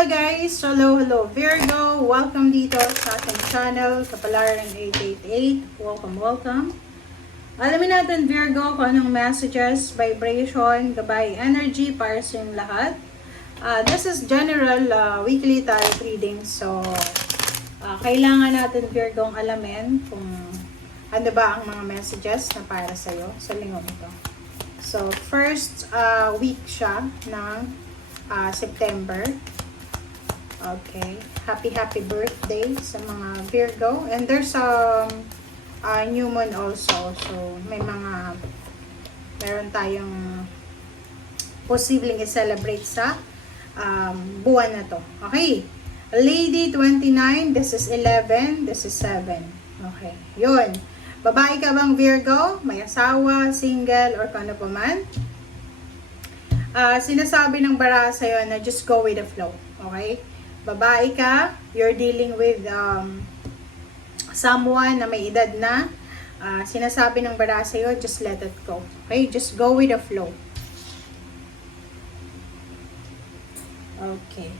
Hello guys! Hello Virgo! Welcome dito sa ating channel, Kapalaran 888. Welcome. Alamin natin Virgo kung anong messages, vibration, gabay energy para sa inyong lahat. This is general weekly tarot reading. So, kailangan natin Virgo alamin kung ano ba ang mga messages na para sa'yo sa linggo ito. So, first week siya ng September. Okay. Happy birthday sa mga Virgo. And there's new moon also. So, meron tayong posibleng i-celebrate sa buwan na to. Okay. Lady 29, this is 11, this is 7. Okay. Yun. Babae ka bang Virgo? May asawa, single, or kano pa man? Sinasabi ng baraha sa'yo na just go with the flow. Okay? Babae ka, you're dealing with someone na may edad na. Sinasabi ng baraha sa'yo, just let it go. Okay? Just go with the flow. Okay.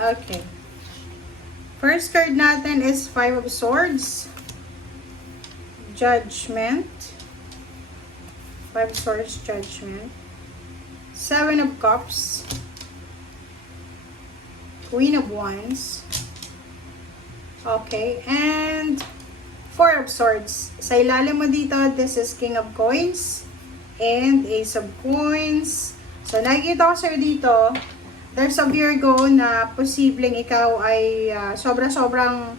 Okay. First card natin is 5 of Swords. Judgment. 5 Swords, Judgment. 7 of Cups. Queen of Wands. Okay. And 4 of Swords. Sa ilalim mo dito, this is King of Coins. And Ace of Coins. So, nakikita ko sa'yo dito, there's a Virgo na posibleng ikaw ay sobrang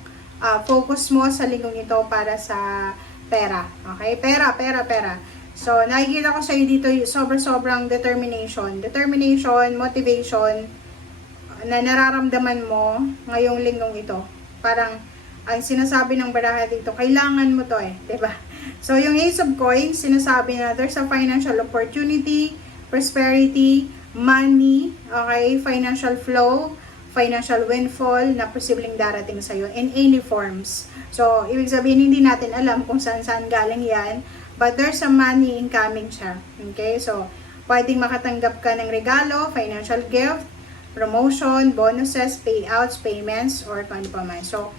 focus mo sa linggong ito para sa pera. Okay? Pera. So, nakikita ko sa iyo dito sobrang determination, motivation na nararamdaman mo ngayong linggong ito. Parang ang sinasabi ng baraha dito, kailangan mo to diba? So, yung Ace of Coins, sinasabi na there's a financial opportunity, prosperity, money, okay, financial flow, financial windfall na posibleng darating sa iyo in any forms. So, ibig sabihin hindi natin alam kung saan galing yan, but there's a money incoming siya. Okay? So, pwedeng makatanggap ka ng regalo, financial gift, promotion, bonuses, payouts, payments, or kung ano pa man. So,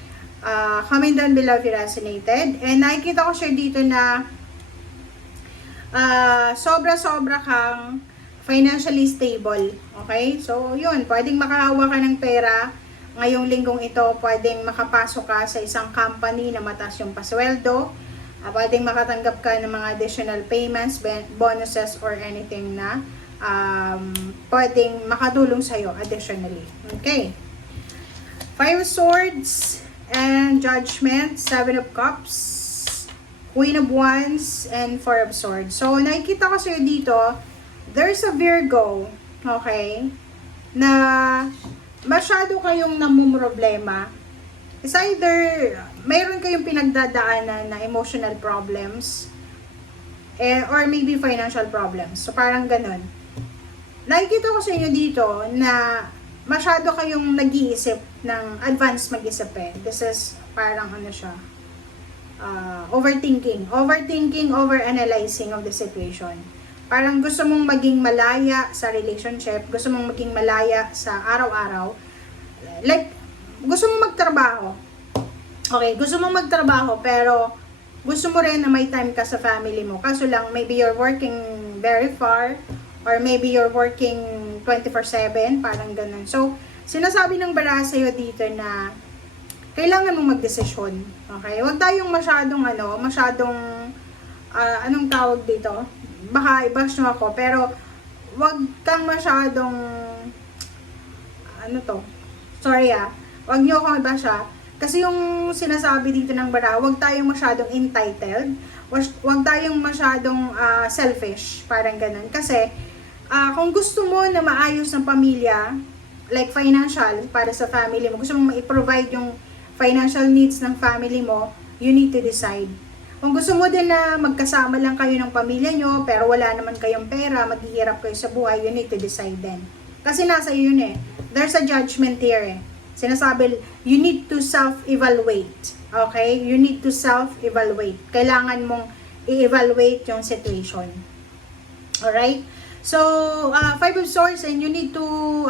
comment down below if you resonated. And nakikita ko siya dito na sobra kang financially stable. Okay? So, yun. Pwedeng makahawa ka ng pera. Ngayong linggong ito, pwedeng makapasok ka sa isang company na mataas yung pasweldo. Pwedeng makatanggap ka ng mga additional payments, bonuses, or anything na pwedeng makatulong sa'yo additionally. Okay? 5 of Swords and Judgment, 7 of Cups, Queen of Wands, and 4 of Swords. So, nakikita ko sa'yo dito, there's a Virgo, okay, na masyado kayong namumroblema. It's either mayroon kayong pinagdadaanan na emotional problems or maybe financial problems. So, parang ganun. Nakikita ko sa inyo dito na masyado kayong nag-iisip ng advance mag-isip This is parang ano siya, overthinking, overanalyzing of the situation. Parang gusto mong maging malaya sa relationship, gusto mong maging malaya sa araw-araw. Like, gusto mong magtrabaho. Okay, gusto mong magtrabaho, pero gusto mo rin na may time ka sa family mo. Kaso lang, maybe you're working very far, or maybe you're working 24/7, parang ganun. So, sinasabi ng baraha sa'yo dito na kailangan mong magdesisyon. Okay? Huwag tayong anong tawag dito? Baka i-bash nyo ako, pero wag kang masyadong wag nyo akong i-bash kasi yung sinasabi dito ng bara, wag tayong masyadong entitled, wag tayong masyadong selfish, parang ganun. Kasi kung gusto mo na maayos ng pamilya, like financial para sa family mo, gusto mo ma-provide yung financial needs ng family mo, you need to decide. Kung gusto mo din na magkasama lang kayo ng pamilya nyo, pero wala naman kayong pera, maghihirap kayo sa buhay, you need to decide din. Kasi nasa iyo yun eh. There's a judgment here eh. Sinasabi, you need to self-evaluate. Okay? You need to self-evaluate. Kailangan mong i-evaluate yung situation. Alright? So, Five of Swords, and you need to,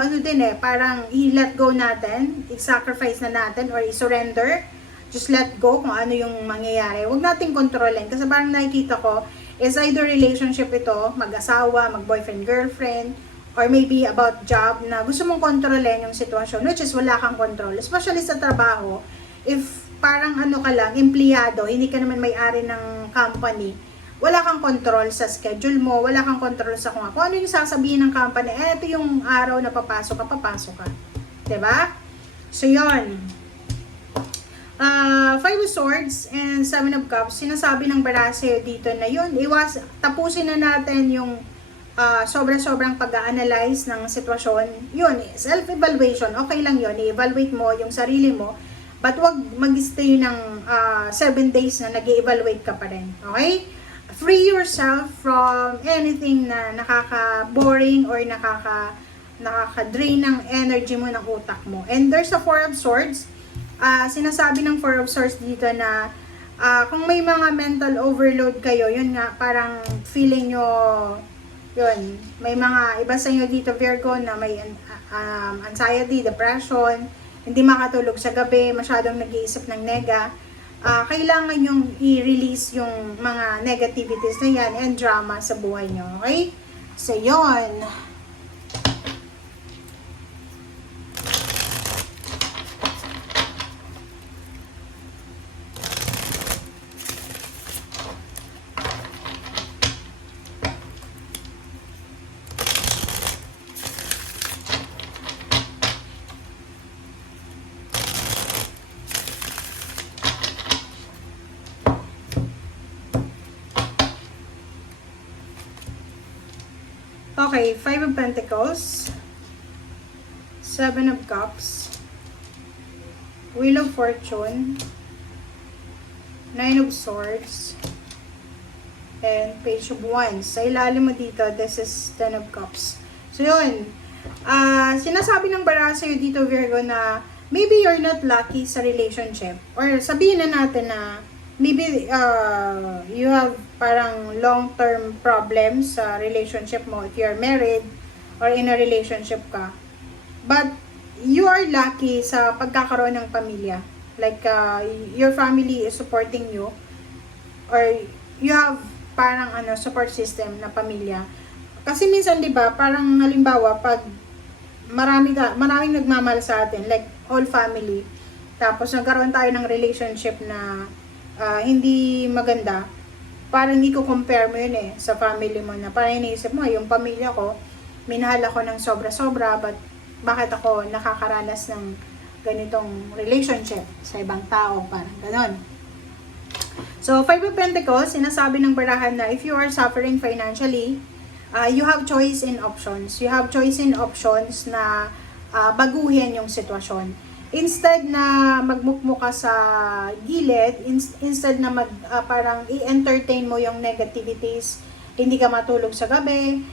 parang i-let go natin, i-sacrifice na natin, or i-surrender. Just let go kung ano yung mangyayari. Huwag nating kontrolin. Kasi parang nakikita ko, is either relationship ito, mag-asawa, mag-boyfriend, girlfriend, or maybe about job, na gusto mong kontrolin yung sitwasyon, which is wala kang control. Especially sa trabaho, if parang ka lang, empleyado, hindi ka naman may-ari ng company, wala kang control sa schedule mo, wala kang control sa kung ano yung sasabihin ng company, ito yung araw na papasok ka. Diba? So, yun. Five of Swords and Seven of Cups, sinasabi ng Baraseo dito na yun, tapusin na natin yung sobrang pag-a-analyze ng sitwasyon. Yun, self-evaluation, okay lang yun, i-evaluate mo yung sarili mo, but wag mag-stay ng 7 days na nag-i-evaluate ka pa rin. Okay? Free yourself from anything na nakaka-boring or nakaka-drain ng energy mo, ng utak mo. And there's a Four of Swords. Sinasabi ng Four of Swords dito na kung may mga mental overload kayo, yun nga, parang feeling nyo, yun, may mga iba sa inyo dito, Virgo, na may anxiety, depression, hindi makatulog sa gabi, masyadong nag-iisip ng nega. Kailangan yung i-release yung mga negativities na yan and drama sa buhay nyo. Okay? So, yun. Okay, Five of Pentacles, Seven of Cups, Wheel of Fortune, Nine of Swords, and Page of Wands. Sa ilalim mo dito, this is Ten of Cups. So, yun. Sinasabi ng Baraseo dito, Virgo, na maybe you're not lucky sa relationship. Or sabihin na natin na maybe you have parang long-term problems sa relationship mo if you're married or in a relationship ka. But you are lucky sa pagkakaroon ng pamilya. Like, your family is supporting you or you have parang support system na pamilya. Kasi minsan, di ba, parang halimbawa, pag maraming nagmamahal sa atin, like all family, tapos nagkaroon tayo ng relationship na hindi maganda, parang hindi ko compare mo yun sa family mo, na parang iniisip mo, yung pamilya ko, minahal ako ng sobra-sobra, but bakit ako nakakaranas ng ganitong relationship sa ibang tao, parang ganon. So, Five of Pentacles, sinasabi ng barahan na if you are suffering financially, you have choice in options. You have choice in options na baguhin yung sitwasyon. Instead na magmukmo ka sa gilid, instead na parang i-entertain mo yung negativities, hindi ka matulog sa gabi,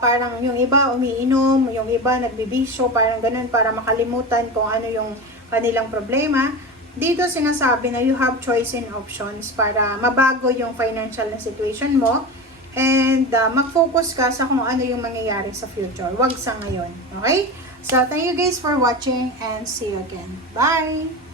parang yung iba umiinom, yung iba nagbibisyo, parang ganun, para makalimutan kung ano yung kanilang problema. Dito sinasabi na you have choice in options para mabago yung financial na situation mo, and mag-focus ka sa kung ano yung mangyayari sa future, wag sa ngayon. Okay? So, thank you guys for watching and see you again. Bye!